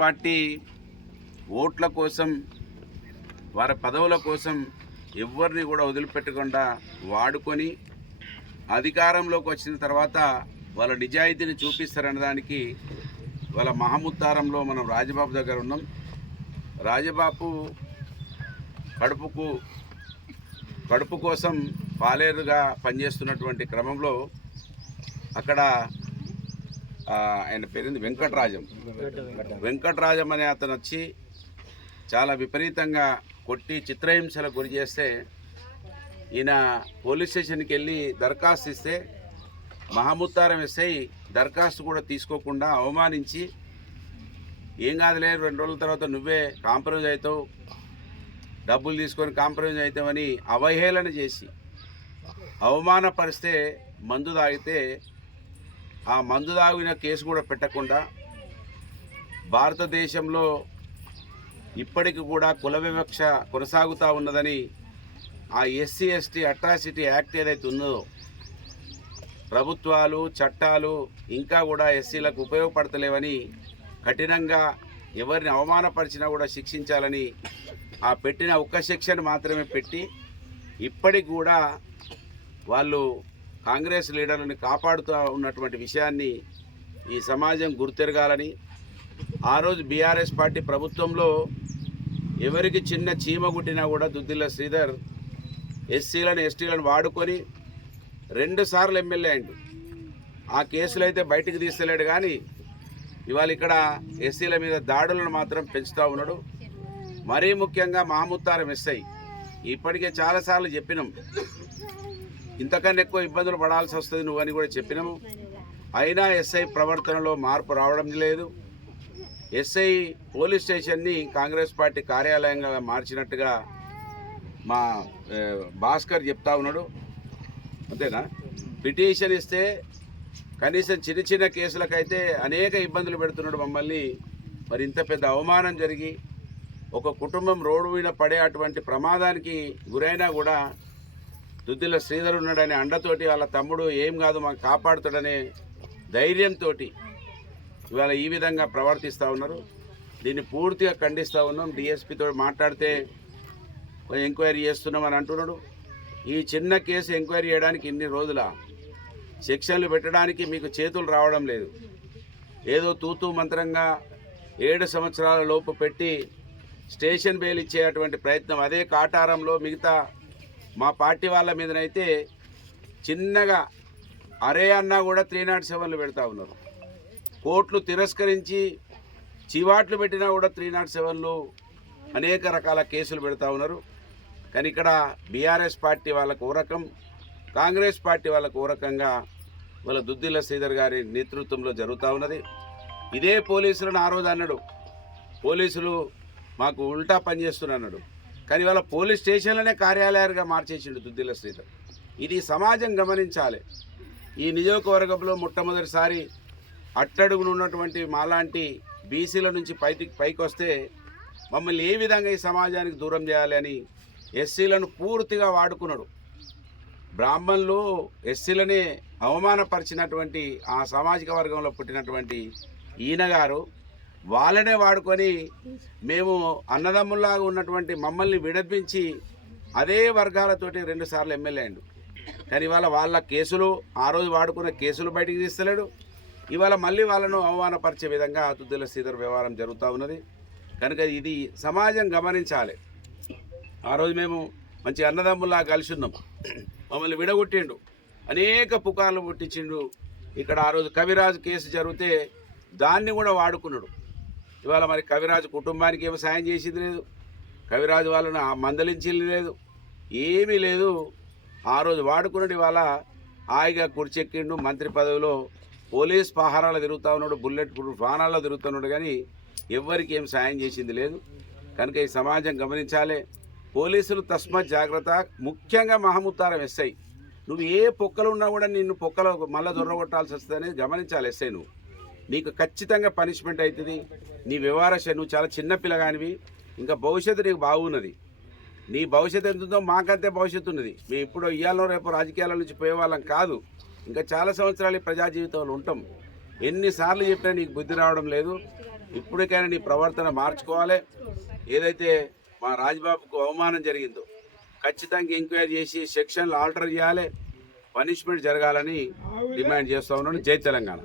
Party ఓట్ల కోసం వారి పదవుల కోసం ఎవరిని కూడా వదిలిపెట్టకుండా వాడుకొని అధికారంలోకి వచ్చిన తర్వాత వాళ్ళ నిజాయితీని చూపిస్తారనే దానికి వాళ్ళ మహముత్తారంలో మనం రాజబాబు దగ్గర ఉన్నాం. రాజబాబు కడుపు కోసం పాలేరుగా పనిచేస్తున్నటువంటి క్రమంలో అక్కడ ఆయన పేరుంది వెంకటరాజం అనే అతను వచ్చి చాలా విపరీతంగా కొట్టి చిత్రహింసలకు గురి చేస్తే ఈయన పోలీస్ స్టేషన్కి వెళ్ళి దరఖాస్తు ఇస్తే మహముత్తారం ఎస్ఐ దరఖాస్తు కూడా తీసుకోకుండా అవమానించి ఏం కాదులే 2 రోజుల తర్వాత నువ్వే కాంప్రమైజ్ అవుతావు, డబ్బులు తీసుకొని కాంప్రమైజ్ అవుతావని అవహేళన చేసి అవమానపరిస్తే మందు తాగితే ఆ మందు తాగిన కేసు కూడా పెట్టకుండా భారతదేశంలో ఇప్పటికి కూడా కుల వివక్ష కొనసాగుతూ ఉన్నదని ఆ ఎస్సీ ఎస్టీ అట్రాసిటీ యాక్ట్ ఏదైతే ఉందో ప్రభుత్వాలు చట్టాలు ఇంకా కూడా ఎస్సీలకు ఉపయోగపడతలేవని కఠినంగా ఎవరిని అవమానపరిచినా కూడా శిక్షించాలని ఆ పెట్టిన ఒక్క సెక్షన్ మాత్రమే పెట్టి ఇప్పటికి కూడా వాళ్ళు కాంగ్రెస్ లీడర్లను కాపాడుతూ ఉన్నటువంటి విషయాన్ని ఈ సమాజం గుర్తెరగాలని, ఆ రోజు బీఆర్ఎస్ పార్టీ ప్రభుత్వంలో ఎవరికి చిన్న చీమ గుట్టినా కూడా దుద్దిల్ల శ్రీధర్ ఎస్సీలను ఎస్టీలను వాడుకొని 2 సార్లు ఎమ్మెల్యే అయిండు. ఆ కేసులు అయితే బయటికి తీస్తలేడు, కానీ ఇవాళ ఇక్కడ ఎస్సీల మీద దాడులను మాత్రం పెంచుతూ ఉన్నాడు. మరీ ముఖ్యంగా మహముత్తారం ఎస్ఐ ఇప్పటికే చాలాసార్లు చెప్పినాం, ఇంతకన్నా ఎక్కువ ఇబ్బందులు పడాల్సి వస్తుంది నువ్వని కూడా చెప్పినాము. అయినా ఎస్ఐ ప్రవర్తనలో మార్పు రావడం లేదు. ఎస్ఐ పోలీస్ స్టేషన్ని కాంగ్రెస్ పార్టీ కార్యాలయంగా మార్చినట్టుగా మా భాస్కర్ చెప్తా ఉన్నాడు. అంతేనా? పిటిషన్ ఇస్తే కనీసం చిన్న చిన్న కేసులకైతే అనేక ఇబ్బందులు పెడుతున్నాడు మమ్మల్ని. మరి ఇంత పెద్ద అవమానం జరిగి ఒక కుటుంబం రోడ్డు మీద పడే అటువంటి ప్రమాదానికి గురైనా కూడా దుద్దిల్ల శ్రీధర్ ఉన్నాడనే అండతోటి వాళ్ళ తమ్ముడు ఏం కాదు మాకు కాపాడుతాడనే ధైర్యంతో ఇవాళ ఈ విధంగా ప్రవర్తిస్తూ ఉన్నారు. దీన్ని పూర్తిగా ఖండిస్తూ ఉన్నాం. డిఎస్పీతో మాట్లాడితే ఎంక్వైరీ చేస్తున్నామని అంటున్నాడు. ఈ చిన్న కేసు ఎంక్వైరీ చేయడానికి ఇన్ని రోజుల సెక్షన్లు పెట్టడానికి మీకు చేతులు రావడం లేదు. ఏదో తూతూ మంత్రంగా 7 సంవత్సరాల లోపు పెట్టి స్టేషన్ బెయిల్ ఇచ్చేటువంటి ప్రయత్నం అదే కాటారంలో మిగతా మా పార్టీ వాళ్ళ మీదనైతే చిన్నగా అరే అన్నా కూడా 307లు పెడతా ఉన్నారు. కోర్టులు తిరస్కరించి చివాట్లు పెట్టినా కూడా 307లు అనేక రకాల కేసులు పెడతా ఉన్నారు. కానీ ఇక్కడ బీఆర్ఎస్ పార్టీ వాళ్ళకు ఓ రకం, కాంగ్రెస్ పార్టీ వాళ్ళకు ఓ రకంగా వాళ్ళ దుద్దిల్ల శ్రీధర్ గారి నేతృత్వంలో జరుగుతూ ఉన్నది. ఇదే పోలీసులను ఆ రోజు అన్నాడు, పోలీసులు మాకు ఉల్టా పనిచేస్తున్నారు అన్నాడు. కానీ వాళ్ళ పోలీస్ స్టేషన్లనే కార్యాలయాలుగా మార్చేసిండు దుద్దిల్ల శ్రీధర్. ఇది సమాజం గమనించాలి. ఈ నియోజకవర్గంలో మొట్టమొదటిసారి అట్టడుగునున్నటువంటి మాలాంటి బీసీల నుంచి పైకి వస్తే మమ్మల్ని ఏ విధంగా ఈ సమాజానికి దూరం చేయాలి అని ఎస్సీలను పూర్తిగా వాడుకున్నాడు. బ్రాహ్మణులు ఎస్సీలనే అవమానపరిచినటువంటి ఆ సామాజిక వర్గంలో పుట్టినటువంటి ఈయన గారు వాళ్ళనే వాడుకొని మేము అన్నదమ్ముల్లాగా ఉన్నటువంటి మమ్మల్ని విడపించి అదే వర్గాలతోటి 2 సార్లు ఎమ్మెల్యే అయ్యిండు. కానీ ఇవాళ వాళ్ళ కేసులు, ఆ రోజు వాడుకున్న కేసులు బయటికి తీస్తలేడు. ఇవాళ మళ్ళీ వాళ్ళను అవమానపరిచే విధంగా దుద్దిల్ల శ్రీధర్ వ్యవహారం జరుగుతూ ఉన్నది. కనుక ఇది సమాజం గమనించాలి. ఆ రోజు మేము మంచి అన్నదమ్ముల్లా కలిసి ఉన్నాం, మమ్మల్ని విడగొట్టిండు, అనేక పుకార్లు పుట్టించిండు. ఇక్కడ ఆ రోజు కవిరాజు కేసు జరిగితే దాన్ని కూడా వాడుకున్నాడు. ఇవాళ మరి కవిరాజు కుటుంబానికి ఏమో సాయం చేసేది లేదు, కవిరాజు వాళ్ళను మందలించేది లేదు, ఏమీ లేదు. ఆ రోజు వాడుకున్నాడు. ఇవాళ హాయిగా కుర్చెక్కిండు, మంత్రి పదవిలో పోలీస్ పహారాలు తిరుగుతూ ఉన్నాడు, బుల్లెట్ ప్రూఫ్ వాహనాల్లో తిరుగుతున్నాడు, కానీ ఎవ్వరికి ఏం సాయం చేసింది లేదు. కనుక ఈ సమాజం గమనించాలి. పోలీసులు తస్మత్ జాగ్రత్త. ముఖ్యంగా మహముత్తారం ఎస్ఐ, నువ్వు ఏ పొక్కలు ఉన్నా కూడా నిన్ను పొక్కలు మళ్ళీ దొరగొట్టాల్సి వస్తుంది అనేది గమనించాలి. ఎస్ఐ నీకు ఖచ్చితంగా పనిష్మెంట్ అవుతుంది. నీ వ్యవహార నువ్వు చాలా చిన్న పిల్లగానివి, ఇంకా భవిష్యత్తు నీకు బాగున్నది. నీ భవిష్యత్తు ఎంత ఉందో మాకంతే భవిష్యత్తు ఉన్నది. మేము ఇప్పుడు ఇవాళ రేపు రాజకీయాల నుంచి పోయేవాళ్ళం కాదు, ఇంకా చాలా సంవత్సరాలు ప్రజా జీవితంలో ఉంటాం. ఎన్నిసార్లు చెప్పినా నీకు బుద్ధి రావడం లేదు. ఇప్పటికైనా నీ ప్రవర్తన మార్చుకోవాలి. ఏదైతే మా రాజ్బాబుకు అవమానం జరిగిందో ఖచ్చితంగా ఎంక్వైరీ చేసి సెక్షన్లు ఆల్టర్ చేయాలి, పనిష్మెంట్ జరగాలని డిమాండ్ చేస్తూ ఉన్నాను. జై తెలంగాణ.